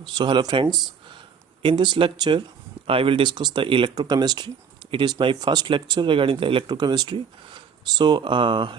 So hello friends, in this lecture I will discuss the electrochemistry. It is my first lecture regarding the electrochemistry. So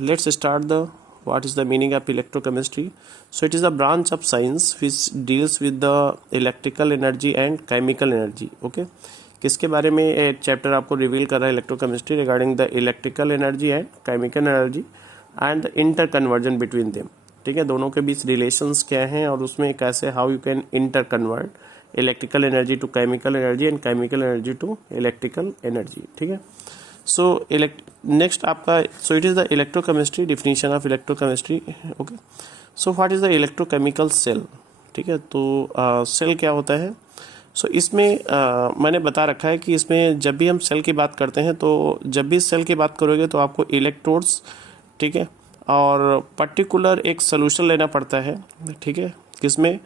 let's start the what is the meaning of electrochemistry. So it is a branch of science which deals with the electrical energy and chemical energy. Okay, किसके बारे में एक chapter आपको reveal कर रहा है electrochemistry regarding the electrical energy and chemical energy and the inter conversion between them. ठीक है, दोनों के बीच रिलेशंस क्या हैं और उसमें कैसे how you can interconvert electrical energy to chemical energy and chemical energy to electrical energy. ठीक है, सो नेक्स्ट आपका so it is the electrochemistry, definition of electrochemistry. Okay, so what is the electrochemical cell. ठीक है, तो cell क्या होता है. सो इसमें मैंने बता रखा है कि इसमें जब भी हम सेल की बात करते हैं तो जब भी सेल की बात करोगे तो आपको इलेक्ट्रोड्स, ठीक है, और पर्टिकुलर एक सोल्यूशन लेना पड़ता है. ठीक है, किसमें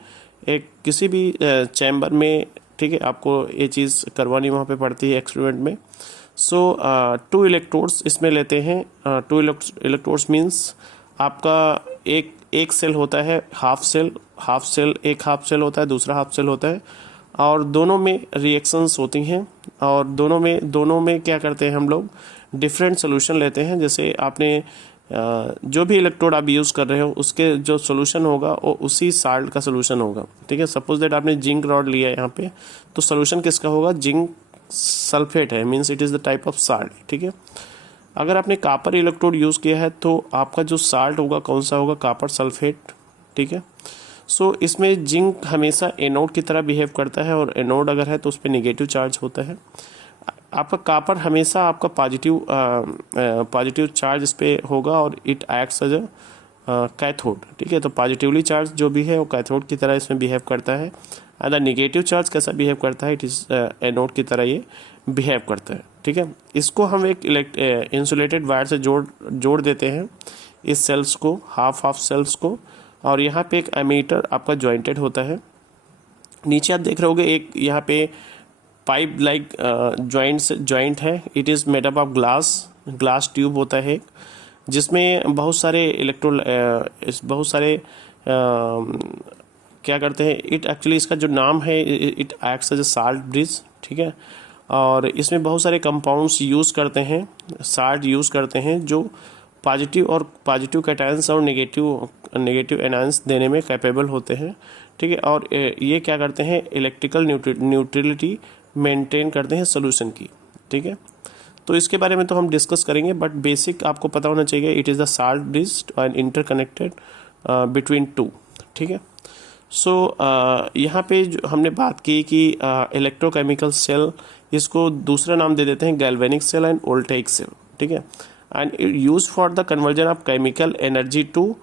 एक किसी भी चैम्बर में. ठीक है, आपको ये चीज़ करवानी वहाँ पे पड़ती है एक्सपेरिमेंट में. सो 2 इलेक्ट्रोड्स इसमें लेते हैं. 2 इलेक्ट्रोड्स मीन्स आपका एक सेल होता है हाफ सेल एक हाफ सेल होता है, दूसरा हाफ सेल होता है, और दोनों में रिएक्शंस होती हैं और दोनों में क्या करते हैं हम लोग डिफरेंट सोल्यूशन लेते हैं. जैसे आपने जो भी इलेक्ट्रोड आप यूज़ कर रहे हो उसके जो सोल्यूशन होगा वो उसी साल्ट का सोल्यूशन होगा. ठीक है, सपोज दैट आपने जिंक रॉड लिया है यहाँ पे, तो सोल्यूशन किसका होगा, जिंक सल्फेट है, means it is the type of salt. ठीक है, अगर आपने कापर इलेक्ट्रोड यूज़ किया है तो आपका जो साल्ट होगा कौन सा होगा, कापर सल्फेट. ठीक है, सो इसमें जिंक हमेशा एनोड की तरह बिहेव करता है और एनोड अगर है तो उस पर निगेटिव चार्ज होता है. आपका कापर हमेशा आपका पॉजिटिव चार्ज इस पर होगा और it acts as a cathode. ठीक है, तो पॉजिटिवली चार्ज जो भी है वो कैथोड की तरह इसमें बिहेव करता है. एंड द निगेटिव चार्ज कैसा बिहेव करता है, इट इज़ एनोड की तरह ये बिहेव करता है. ठीक है, इसको हम एक इंसुलेटेड वायर से जोड़ देते हैं इस सेल्स को, हाफ सेल्स को, और यहाँ पे एक एमीटर आपका जॉइंटेड होता है. नीचे आप देख रहे होगे एक यहाँ पे पाइप लाइक जॉइंट है. It is made up of glass tube होता है जिसमें बहुत सारे क्या करते हैं, इट एक्चुअली इसका जो नाम है it acts as a salt bridge. ठीक है, और इसमें बहुत सारे कंपाउंड्स यूज़ करते हैं, साल्ट यूज़ करते हैं जो पॉजिटिव कैटायंस और नेगेटिव एनायंस देने में कैपेबल होते हैं. ठीक है, और ये क्या करते हैं, इलेक्ट्रिकल न्यूट्रलिटी मेंटेन करते हैं सोल्यूशन की. ठीक है, तो इसके बारे में तो हम डिस्कस करेंगे, बट बेसिक आपको पता होना चाहिए it is the salt bridge and interconnected between 2. ठीक है, सो यहाँ पे जो हमने बात की कि इलेक्ट्रोकेमिकल सेल, इसको दूसरा नाम दे देते हैं galvanic cell and voltaic cell. ठीक है, and use for the conversion of chemical energy to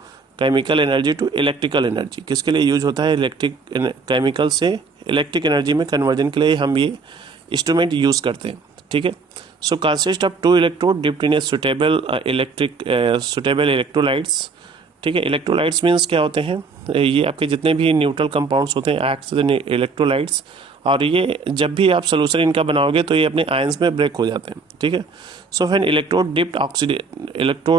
electrical energy. किसके लिए यूज होता है, केमिकल से इलेक्ट्रिक एनर्जी में कन्वर्जन के लिए हम ये इंस्ट्रूमेंट यूज करते हैं. ठीक है, so consist of 2 electrode dipped in a suitable electrolytes. ठीक है, इलेक्ट्रोलाइट्स मीन्स क्या होते हैं, ये आपके जितने भी न्यूट्रल कंपाउंड्स होते हैं एक्ट एज इलेक्ट्रोलाइट्स, और ये जब भी आप सोल्यूशन इनका बनाओगे तो ये अपने आयंस में ब्रेक हो जाते हैं. ठीक है, सो व्हेन इलेक्ट्रोड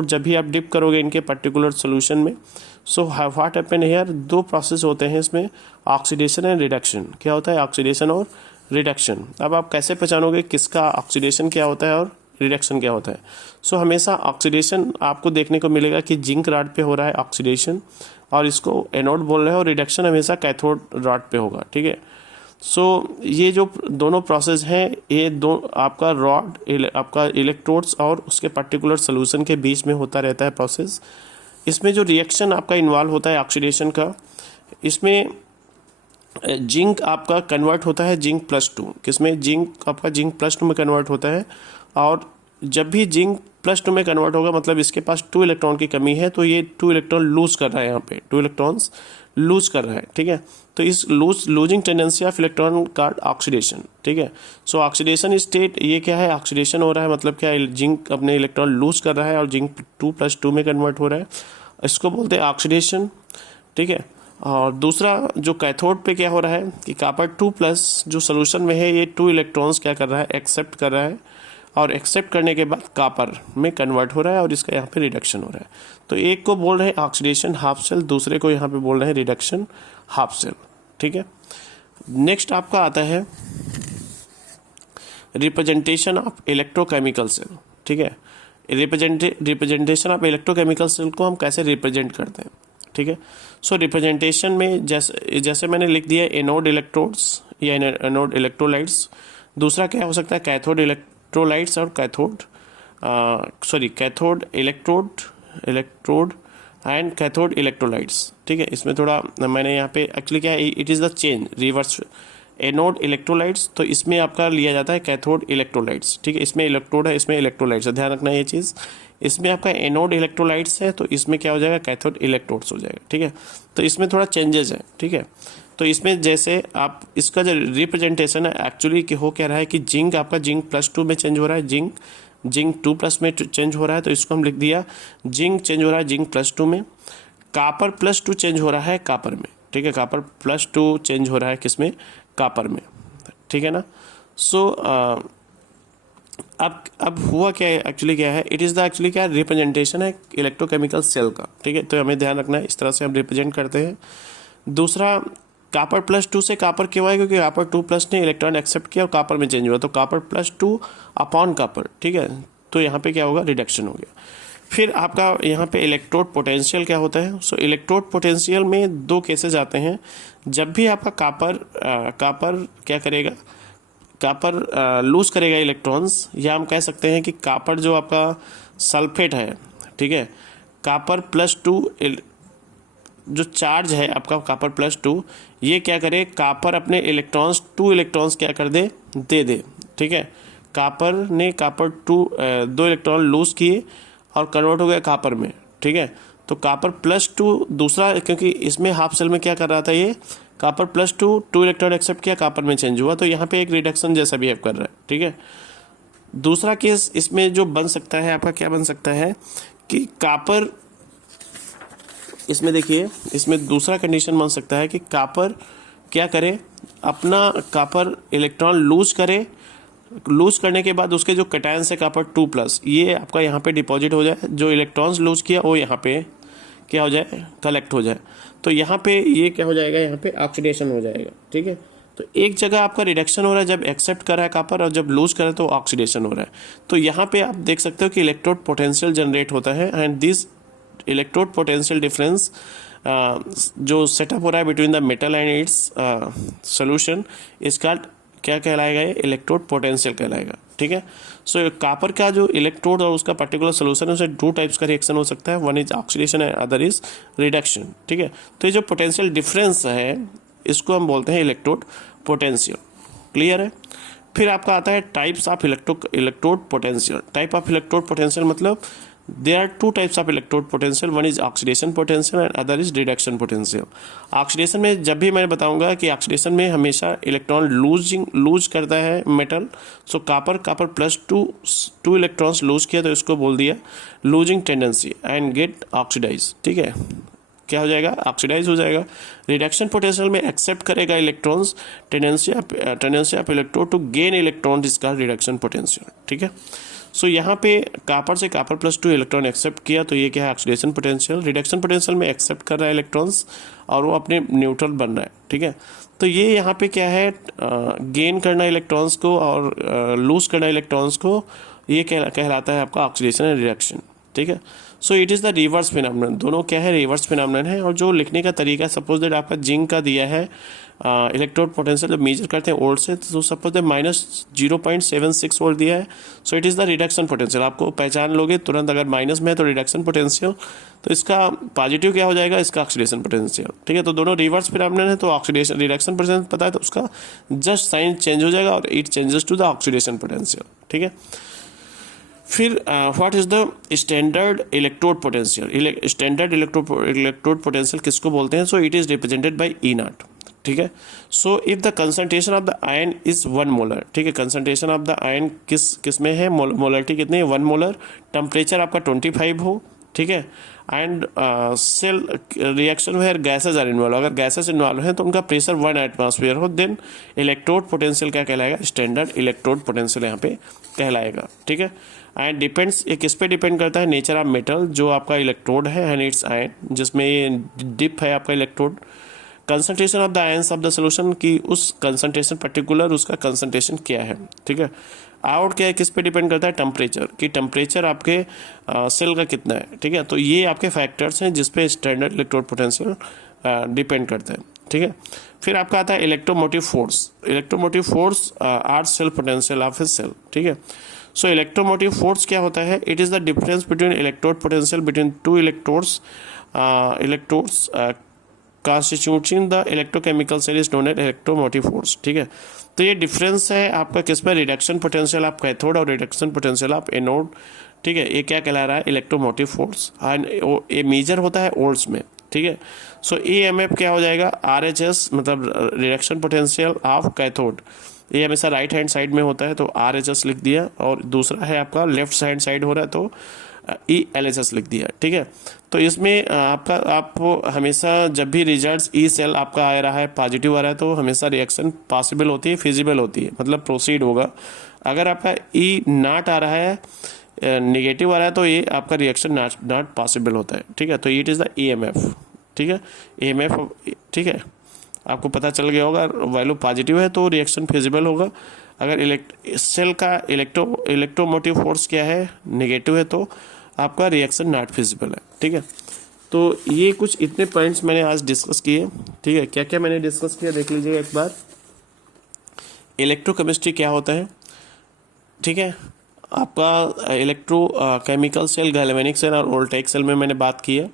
जब भी आप डिप करोगे इनके पर्टिकुलर सोल्यूशन में, so what happen here, 2 process होते हैं इसमें, ऑक्सीडेशन एंड रिडक्शन. क्या होता है, ऑक्सीडेशन और रिडक्शन. अब आप कैसे पहचानोगे किसका ऑक्सीडेशन क्या होता है और रिडक्शन क्या होता है. सो हमेशा ऑक्सीडेशन आपको देखने को मिलेगा कि जिंक रॉड पे हो रहा है ऑक्सीडेशन और इसको एनोड बोल रहे हैं, और रिडक्शन हमेशा कैथोड रॉड पे होगा. ठीक है, सो ये जो दोनों प्रोसेस हैं ये आपका आपका इलेक्ट्रोड्स और उसके पर्टिकुलर सोल्यूशन के बीच में होता रहता है प्रोसेस. इसमें जो रिएक्शन आपका इन्वॉल्व होता है ऑक्सीडेशन का, इसमें जिंक आपका कन्वर्ट होता है जिंक +2. किसमें, जिंक आपका जिंक +2 में कन्वर्ट होता है, और जब भी जिंक +2 में कन्वर्ट होगा मतलब इसके पास 2 इलेक्ट्रॉन की कमी है तो ये 2 इलेक्ट्रॉन लूज कर रहा है, यहाँ पे 2 इलेक्ट्रॉन्स लूज कर रहा है. ठीक है, तो इस लूजिंग टेंडेंसी ऑफ इलेक्ट्रॉन का ऑक्सीडेशन. ठीक है, सो ऑक्सीडेशन स्टेट ये क्या है, ऑक्सीडेशन हो रहा है मतलब क्या, जिंक अपने इलेक्ट्रॉन लूज कर रहा है और जिंक 2+2 में कन्वर्ट हो रहा है, इसको बोलते हैं ऑक्सीडेशन. ठीक है, और दूसरा जो कैथोड पे क्या हो रहा है कि कॉपर 2+ जो सोल्यूशन में है ये 2 इलेक्ट्रॉन्स क्या कर रहा है, एक्सेप्ट कर रहा है, और एक्सेप्ट करने के बाद कॉपर में कन्वर्ट हो रहा है और इसका यहाँ पे रिडक्शन हो रहा है. तो एक को बोल रहे हैं ऑक्सीडेशन हाफ सेल, दूसरे को यहाँ पे बोल रहे हैं रिडक्शन हाफ सेल. ठीक है, नेक्स्ट आपका आता है रिप्रेजेंटेशन ऑफ इलेक्ट्रोकेमिकल सेल। ठीक है, रिप्रेजेंटेशन ऑफ इलेक्ट्रोकेमिकल सेल को हम कैसे रिप्रेजेंट करते हैं। ठीक है, सो रिप्रेजेंटेशन में जैसे मैंने लिख दिया एनोड इलेक्ट्रोड्स या एनोड इलेक्ट्रोलाइट्स। दूसरा क्या हो सकता है, कैथोड इलेक्ट्रोलाइट्स और cathode electrode and cathode electrolytes. ठीक है, इसमें थोड़ा मैंने यहाँ पे एक्चुअली क्या है, it is the change reverse. Anode electrolytes तो इसमें आपका लिया जाता है कैथोड इलेक्ट्रोलाइट्स। ठीक है, इसमें इलेक्ट्रोड है, इसमें इलेक्ट्रोलाइट्स है, ध्यान रखना ये चीज़। इसमें आपका एनोड इलेक्ट्रोलाइट्स है तो इसमें क्या हो जाएगा, कैथोड इलेक्ट्रोड्स हो जाएगा। ठीक है, तो इसमें थोड़ा चेंजेस है। ठीक है, तो इसमें जैसे आप इसका जो रिप्रेजेंटेशन है एक्चुअली हो क्या रहा है कि जिंक आपका जिंक +2 में चेंज हो रहा है, जिंक 2+ में चेंज हो रहा है, तो इसको हम लिख दिया जिंक चेंज हो रहा है जिंक +2 में। कापर +2 चेंज हो रहा है कापर में। ठीक है, कापर +2 चेंज हो रहा है किसमें, कापर में। ठीक है ना। सो अब हुआ क्या है, एक्चुअली क्या है, इट इज़ द एक्चुअली क्या रिप्रेजेंटेशन है इलेक्ट्रोकेमिकल सेल का। ठीक है, तो हमें ध्यान रखना है, इस तरह से हम रिप्रेजेंट करते हैं। दूसरा, कापर +2 से कापर क्यों आया, क्योंकि कापर 2+ ने इलेक्ट्रॉन एक्सेप्ट किया और कापर में चेंज हुआ, तो कापर +2 अपॉन कापर। ठीक है, तो यहाँ पे क्या होगा, रिडक्शन हो गया। फिर आपका यहाँ पे इलेक्ट्रोड पोटेंशियल क्या होता है। सो इलेक्ट्रोड पोटेंशियल में 2 केसेस आते हैं। जब भी आपका कापर क्या करेगा, कापर लूज करेगा इलेक्ट्रॉन्स, या हम कह सकते हैं कि कापर जो आपका सल्फेट है, ठीक है, कापर +2 जो चार्ज है आपका कापर +2, ये क्या करे, कापर अपने इलेक्ट्रॉन्स 2 इलेक्ट्रॉन्स क्या कर दे दे। ठीक है, कापर ने कापर 2 इलेक्ट्रॉन लूज किए और कन्वर्ट हो गया कापर में। ठीक है, तो कापर +2 दूसरा, क्योंकि इसमें हाफ सेल में क्या कर रहा था, ये कापर +2 इलेक्ट्रॉन एक्सेप्ट किया, कापर में चेंज हुआ, तो यहाँ पे एक रिडक्शन जैसा बिहेव कर रहा है। ठीक है, दूसरा केस इसमें जो बन सकता है आपका, क्या बन सकता है कि कापर, इसमें देखिए, इसमें दूसरा कंडीशन बन सकता है कि कापर क्या करे, अपना कापर इलेक्ट्रॉन लूज करने के बाद उसके जो कैटायंस है कापर 2+, ये आपका यहाँ पे डिपॉजिट हो जाए, जो इलेक्ट्रॉन्स लूज किया वो यहाँ पे क्या हो जाए, कलेक्ट हो जाए, तो यहाँ पे ये क्या हो जाएगा, यहाँ पे ऑक्सीडेशन हो जाएगा। ठीक है, तो एक जगह आपका रिडक्शन हो रहा है जब एक्सेप्ट कर रहा है कापर, और जब लूज कर रहा है तो ऑक्सीडेशन हो रहा है। तो यहाँ पे आप देख सकते हो कि इलेक्ट्रोड पोटेंशियल जनरेट होता है, and this electrode potential difference जो सेटअप हो रहा है between the metal and its solution, इसका क्या कहलाएगा, ये इलेक्ट्रोड पोटेंशियल कहलाएगा। ठीक है, सो कापर का जो इलेक्ट्रोड और उसका पर्टिकुलर सोल्यूशन है, उसे 2 टाइप्स का रिएक्शन हो सकता है, one is oxidation and other is reduction. ठीक है, तो ये जो पोटेंशियल डिफरेंस है इसको हम बोलते हैं इलेक्ट्रोड पोटेंशियल। क्लियर है। फिर आपका आता है types of electrode potential. Type of electrode potential मतलब there are 2 types of electrode potential, one is oxidation potential and other is reduction potential। Oxidation में जब भी मैं बताऊंगा कि ऑक्सीडेशन में हमेशा इलेक्ट्रॉन लूज करता है metal, so copper +2 electrons lose किया तो इसको बोल दिया losing tendency and get oxidise. ठीक है, क्या हो जाएगा, ऑक्सीडाइज हो जाएगा। रिडक्शन पोटेंशियल में एक्सेप्ट करेगा electrons, tendency of electrode to gain electron is called reduction potential. ठीक है, सो यहाँ पे कापर से कापर +2 इलेक्ट्रॉन एक्सेप्ट किया तो ये क्या है, ऑक्सीडेशन पोटेंशियल। रिडक्शन पोटेंशियल में एक्सेप्ट कर रहा है इलेक्ट्रॉन्स और वो अपने न्यूट्रल बन रहा है। ठीक है, तो ये यहाँ पे क्या है, गेन करना इलेक्ट्रॉन्स को और लूज करना इलेक्ट्रॉन्स को, ये कहलाता है आपका ऑक्सीडेशन एंड रिडक्शन। ठीक है, सो it is the reverse phenomenon. दोनों क्या है, रिवर्स फिनोमेनन है। और जो लिखने का तरीका, सपोज दैट आपका जिंक का दिया है इलेक्ट्रोड पोटेंशियल, जब मेजर करते हैं वोल्ट से, तो सपोज दैट -0.76 वोल्ट दिया है, सो it is the reduction potential. आपको पहचान लोगे तुरंत, अगर माइनस में है तो रिडक्शन पोटेंशियल, तो इसका पॉजिटिव क्या हो जाएगा, इसका ऑक्सीडेशन पोटेंशियल। ठीक है, तो दोनों रिवर्स फिनोमेनन है, तो ऑक्सीडेशन रिडक्शन पोटेंशियल पता है तो उसका जस्ट साइन चेंज हो जाएगा और it changes to the oxidation potential. ठीक है, फिर what is the standard electrode potential. Standard electrode potential किसको बोलते हैं, so it is represented by E0। ठीक है, so if the concentration of the ion is 1 molar. ठीक है, कंसंट्रेशन ऑफ द आयन किस में है, मोलरिटी कितनी है, 1 मोलर, टेम्परेचर आपका 25 हो। ठीक है, and cell reaction where gases are involve, अगर गैसेज इन्वॉल्व हैं तो उनका प्रेशर 1 एटमॉस्फेयर हो, देन इलेक्ट्रोड पोटेंशियल क्या कहलाएगा, स्टैंडर्ड इलेक्ट्रोड पोटेंशियल यहाँ पे कहलाएगा। ठीक है, एंड डिपेंड्स, ये किस पे डिपेंड करता है, नेचर ऑफ मेटल जो आपका इलेक्ट्रोड है एंड इट्स आयन, जिसमें ये डिप है आपका electrode concentration of the ions of the solution की उस कंसंट्रेशन पर्टिकुलर उसका कंसंट्रेशन क्या है, ठीक है। आउट क्या है, किस पे डिपेंड करता है, टेम्परेचर, कि टेम्परेचर आपके सेल का कितना है, ठीक है। तो ये आपके फैक्टर्स हैं जिसपे स्टैंडर्ड इलेक्ट्रोड पोटेंशियल डिपेंड करता है, ठीक है। फिर आपका आता है electromotive force. Electromotive force or cell potential of a cell, ठीक है। सो इलेक्ट्रोमोटिव फोर्स क्या होता है, it is the difference between electrode potential between two electrodes constituting the electrochemical cell is known as electromotive force, ठीक है। तो ये difference है आपका किस पर, रिडक्शन पोटेंशियल ऑफ कैथोड और रिडक्शन पोटेंशियल ऑफ एनोड, ठीक है। ये क्या कहला रहा है, इलेक्ट्रोमोटिव फोर्स, एंड ये मेजर होता है वोल्ट्स में, ठीक है। सो EMF क्या हो जाएगा, RHS मतलब रिडक्शन पोटेंशियल ऑफ कैथोड, ये हमेशा राइट हैंड साइड में होता है तो RHS लिख दिया, और दूसरा है आपका लेफ्ट हैंड साइड हो रहा है तो ELHS लिख दिया, ठीक है। तो इसमें आपको हमेशा जब भी रिजल्ट्स E सेल आपका आ रहा है पॉजिटिव आ रहा है तो हमेशा रिएक्शन पॉसिबल होती है, फिजिबल होती है, मतलब प्रोसीड होगा। अगर आपका E नॉट आ रहा है, नेगेटिव आ रहा है, तो ये आपका रिएक्शन नॉट पॉसिबल होता है, ठीक है। तो इट इज़ द EMF, ठीक है, EMF, ठीक है। आपको पता चल गया होगा, वैल्यू पॉजिटिव है तो रिएक्शन फिजिबल होगा। अगर सेल का इलेक्ट्रोमोटिव फोर्स क्या है, नेगेटिव है, तो आपका रिएक्शन नॉट फिजिबल है, ठीक है। तो ये कुछ इतने पॉइंट्स मैंने आज डिस्कस किए, ठीक है। क्या क्या मैंने डिस्कस किया देख लीजिएगा एक बार। इलेक्ट्रोकेमिस्ट्री क्या होता है, ठीक है। आपका electrochemical cell, galvanic cell और वोल्टेइक सेल में मैंने बात की है,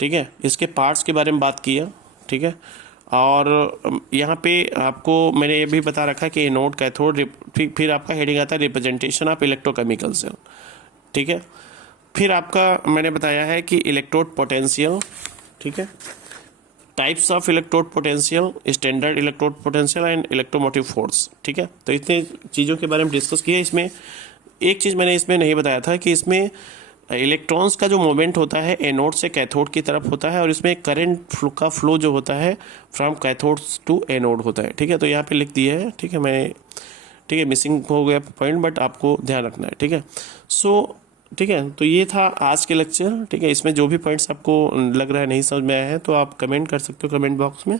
ठीक है। इसके पार्ट्स के बारे में बात की है, ठीक है। और यहाँ पे आपको मैंने ये भी बता रखा कि एनोड, कैथोड, फिर आपका हेडिंग आता है रिप्रेजेंटेशन ऑफ इलेक्ट्रोकेमिकल सेल, ठीक है। फिर आपका मैंने बताया है कि इलेक्ट्रोड पोटेंशियल, ठीक है, types of electrode potential, standard electrode potential and electromotive force, ठीक है। तो इतने चीज़ों के बारे में डिस्कस किया। इसमें एक चीज़ मैंने इसमें नहीं बताया था कि इसमें इलेक्ट्रॉन्स का जो मूवमेंट होता है एनोड से कैथोड की तरफ होता है, और इसमें करंट का फ्लो जो होता है फ्रॉम कैथोड्स टू एनोड होता है, ठीक है। तो यहाँ पे लिख दिया है, ठीक है, मैं, ठीक है, मिसिंग हो गया पॉइंट, बट आपको ध्यान रखना है, ठीक है। सो ठीक है, तो ये था आज के लेक्चर, ठीक है। इसमें जो भी पॉइंट्स आपको लग रहा है नहीं समझ में आया है तो आप कमेंट कर सकते हो कमेंट बॉक्स में,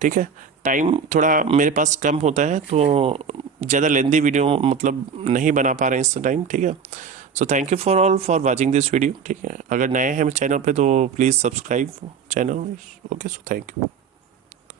ठीक है। टाइम थोड़ा मेरे पास कम होता है तो ज़्यादा लेंदी वीडियो मतलब नहीं बना पा रहे हैं इस टाइम, ठीक है। So thank you for all for watching this video, ठीक है। अगर नए हैं मेरे चैनल पे तो please subscribe channel, okay. So thank you.